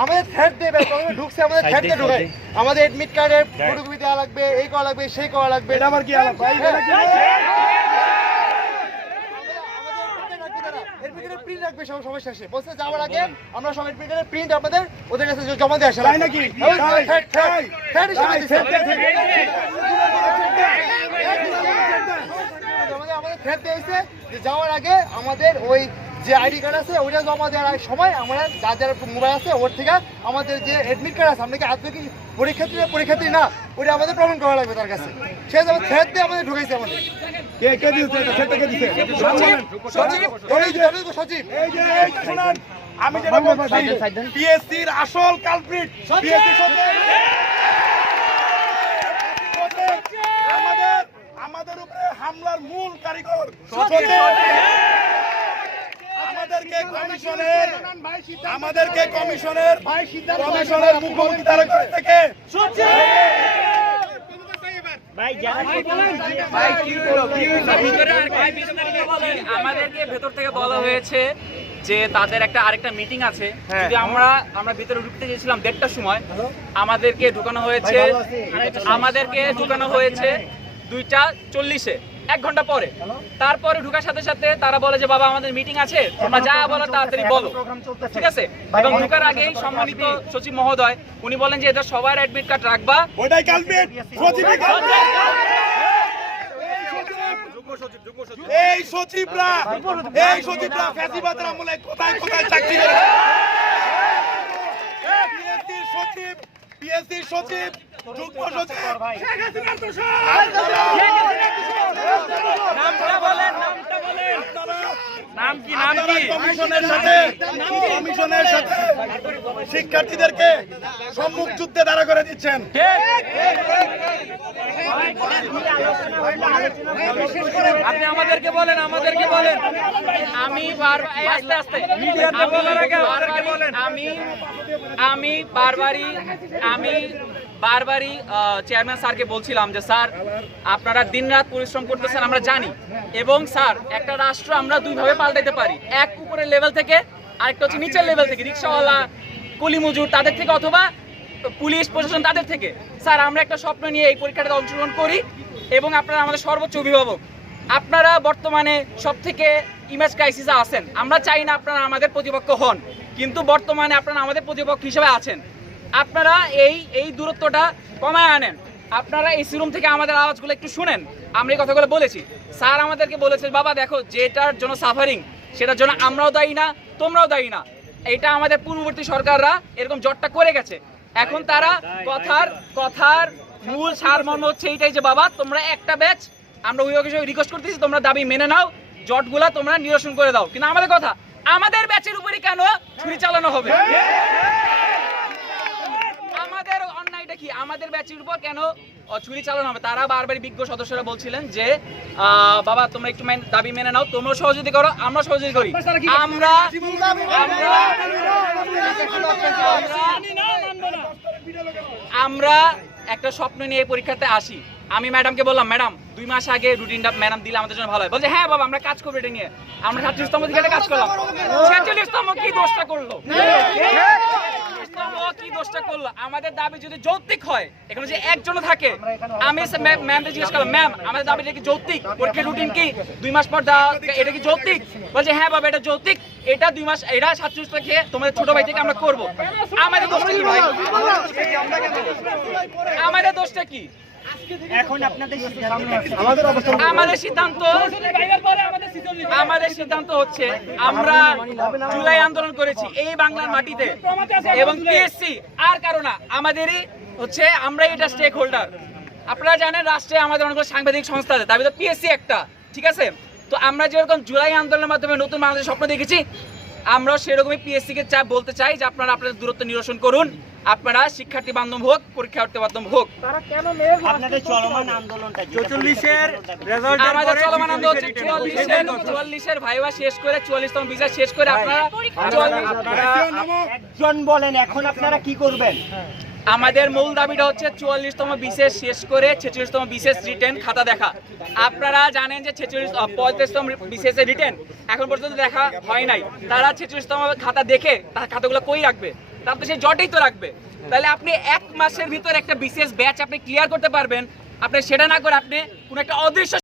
আমাদের থ্রেড দেবে প্রথমে ঢুকছে আমাদের থ্রেড দিয়ে ঢুকায় আমাদের এডমিট কার্ডের ফটোকপি দেওয়া লাগবে এই করা লাগবে সেই করা লাগবে। এটা আবার কি আলাপ? ভাই প্রিন্ট রাখবে সব সময় শেষে। বলছে যাওয়ার আগে আমরা সব এডমিটের প্রিন্ট আপনাদের ওদের কাছে জমা দিয়ে আসা তাই নাকি? থ্রেড থ্রেড আমাদের আমাদের থ্রেড দিয়েছে যে যাওয়ার আগে আমাদের ওই যে আইডি কার্ড আছে ওইটা জমা দেওয়ার সময় আমরা যার যার মোবাইল আছে ওর থেকে আমাদের যে এডমিট কার্ড আছে আপনাকে আজকে কি পরীক্ষার্থী পরীক্ষার্থী না ওইটা আমাদের প্রমাণ করা লাগবে তার কাছে। সে যেমন থ্রেড দিয়ে আমাদের ঢুকাইছে আমাদের। সচিব আমি যেটা বলছি পিএসসির আসল কালপ্রিট পিএসসি আমাদের আমাদের উপরে হামলার মূল কারিগর সচিব। কমিশনের আমাদেরকে কমিশনের কমিশনের মুখোমুখি তারা করে থেকে। আমাদেরকে ভেতর থেকে বলা হয়েছে যে তাদের একটা আরেকটা মিটিং আছে। যদি আমরা আমরা ভিতরে ঢুকতে গেছিলাম দেড়টার সময় আমাদেরকে ঢুকানো হয়েছে আমাদেরকে ঢুকানো হয়েছে দুইটা চল্লিশে। এক ঘণ্টা পরে। তারপরে ঢুকার সাথে সাথে তারা বলে যে বাবা আমাদের মিটিং আছে তোমরা যা বলো তাড়াতাড়ি বলো। ঠিক আছে? এবং ঢুকার আগেই সম্মানিত সচিব মহোদয় উনি বলেন যে এটা সবার অ্যাডমিট কার্ড রাখবা। ওইটাই কালপ্রিট এই সচিবরা এই সচিবরা ফ্যাসিবাদের আমলে কোথায় কোথায় চাকরি করে? সচিব পিএসসির সচিব। শিক্ষার্থীদেরকে সম্মুখ যুদ্ধে দাঁড়া করে দিচ্ছেন। আপনি আমাদেরকে বলেন আমাদেরকে বলেন। আমি আস্তে আস্তে। আমি আমি বারবারই আমি বারবারই চেয়ারম্যান স্যারকে বলছিলাম যে, স্যার, আপনারা দিনরাত পরিশ্রম করতেছেন, আমরা জানি। এবং, স্যার, একটা রাষ্ট্র আমরা দুইভাবে পাল্টাইতে পারি। এক উপরের লেভেল থেকে, আরেকটা হচ্ছে নিচের লেভেল থেকে, রিক্সাওয়ালা, কুলিমজুর তাদের থেকে অথবা পুলিশ প্রশাসন তাদের থেকে। স্যার, আমরা একটা স্বপ্ন নিয়ে এই পরীক্ষাটাতে অংশগ্রহণ করি এবং আপনারা আমাদের সর্বোচ্চ অভিভাবক। আপনারা বর্তমানে সব থেকে ইমেজ ক্রাইসিসে আছেন। আমরা চাই না আপনারা আমাদের প্রতিপক্ষ হন, কিন্তু বর্তমানে আপনারা আমাদের প্রতিপক্ষ হিসেবে আছেন। আপনারা এই এই দূরত্বটা কমায় আনেন। আপনারা এই রুম থেকে আমাদের আওয়াজগুলো একটু শুনেন। আমরা এই কথাগুলো বলেছি। স্যার আমাদেরকে বলেছে বাবা, দেখো, যেটার জন্য সাফারিং সেটার জন্য আমরাও দায়ী না, তোমরাও দায়ী না। এটা আমাদের পূর্ববর্তী সরকাররা এরকম জটটা করে গেছে। এখন তারা কথার কথার মূল সারমর্ম হচ্ছে এইটাই যে, বাবা, তোমরা একটা ব্যাচ আমরা অভিভাবক হিসেবে রিকোয়েস্ট করতেছি, তোমরা দাবি মেনে নাও, জটগুলা তোমরা নিরসন করে দাও। কিন্তু আমাদের কথা, আমাদের ব্যাচের উপরে কেন ছুরি চালানো হবে আমাদের অন্যায়টা কি আমাদের ব্যাচের উপর কেন ছুরি চালানো হবে? তারা বারবার বিজ্ঞ সদস্যরা বলছিলেন যে আহ, বাবা তোমরা একটু দাবি মেনে নাও তোমরা সহযোগিতা করো আমরা সহযোগিতা করি। আমরা আমরা একটা স্বপ্ন নিয়ে পরীক্ষাতে আসি। আমি ম্যাডামকে বললাম ম্যাডাম দুই মাস আগে রুটিনটা ম্যাডাম দিলে আমাদের জন্য ভালো হয়। বলছে হ্যাঁ বাবা আমরা কাজ করব এটা নিয়ে। আমরা সাতচল্লিশতম দিকে একটা কাজ করলাম। ছেচল্লিশতম কি দোষটা করল? ছেচল্লিশতম কি দোষটা করল? আমাদের দাবি যদি যৌক্তিক হয় এখানে যে একজন থাকে আমি ম্যামকে জিজ্ঞেস করলাম ম্যাম আমাদের দাবিটা কি যৌক্তিক? পরীক্ষার রুটিন কি? দুই মাস পর দেওয়া এটা কি যৌক্তিক? বলছে হ্যাঁ বাবা এটা যৌক্তিক। এটা দুই মাস এটা সাতচল্লিশ থেকে তোমাদের ছোট ভাই থেকে আমরা করব। আমাদের দোষটা কি ভাই? আমাদের দোষটা কি? আমাদের সিদ্ধান্ত আমাদের সিদ্ধান্ত হচ্ছে, আমরা জুলাই আন্দোলন করেছি এই বাংলার মাটিতে। এবং পিএসসি আর কারও না, আমাদেরই হচ্ছে আমরা এটা স্টেক হোল্ডার আপনারা জানেন, রাষ্ট্রে আমাদের অনেকগুলো সাংবাদিক সংস্থা আছে, তার ভিতরে পিএসসি একটা, ঠিক আছে? তো আমরা যেরকম জুলাই আন্দোলনের মাধ্যমে নতুন বাংলাদেশ স্বপ্ন দেখেছি আমরা সেরকমই পিএসসি কে চা বলতে চাই যে আপনারা আপনাদের দূরত্ব নিরসন করুন। আপনারা শিক্ষার্থী বান্ধব হোক পরীক্ষার্থী বান্ধব হোক। আপনাদের চলমান আন্দোলনটা আমাদের চলমান আন্দোলন হচ্ছে চুয়াল্লিশের চুয়াল্লিশের ভাইবা শেষ করে চুয়াল্লিশতম বিচার শেষ করে আপনারা চুয়াল্লিশ- একজন বলেন এখন আপনারা কি করবেন? আমাদের মূল দাবিটা হচ্ছে চুয়াল্লিশতম বিশেষ শেষ করে ছেচল্লিশতম বিশেষ রিটেন খাতা দেখা। আপনারা জানেন যে ছেচল্লিশ পঁয়ত্রিশতম বিশেষের রিটেন এখন পর্যন্ত দেখা হয় নাই। তারা ছেচল্লিশতম খাতা দেখে তার খাতাগুলো কই রাখবে? তার তো সেই জটেই তো রাখবে। তাহলে আপনি এক মাসের ভিতর একটা বিশেষ ব্যাচ আপনি ক্লিয়ার করতে পারবেন। আপনি সেটা না করে আপনি কোনো একটা অদৃশ্য